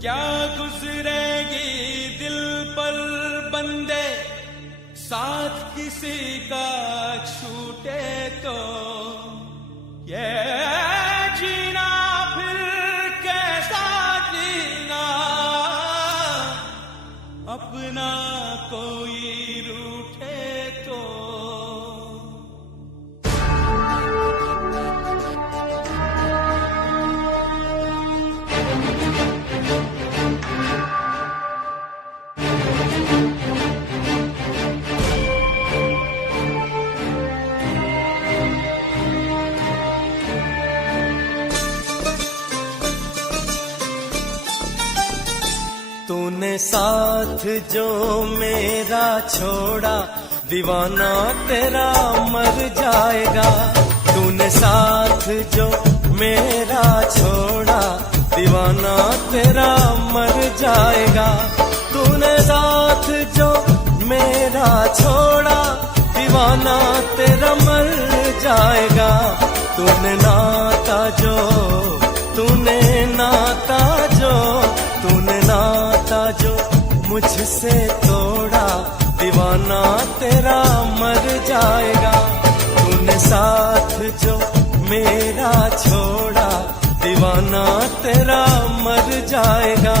क्या गुजरेगी दिल पर बंदे, साथ किसी का छूटे तो ये जीना फिर कैसा जीना, अपना कोई रूठे तो। तूने साथ जो मेरा छोड़ा, दीवाना तेरा मर जाएगा। तूने साथ जो मेरा छोड़ा, दीवाना तेरा मर जाएगा। तूने साथ जो मेरा छोड़ा, दीवाना तेरा मर जाएगा। तूने नाता जो तूने नाता जो तूने नाता जो मुझसे तोड़ा, दीवाना तेरा मर जाएगा। तूने साथ जो मेरा छोड़ा, दीवाना तेरा मर जाएगा।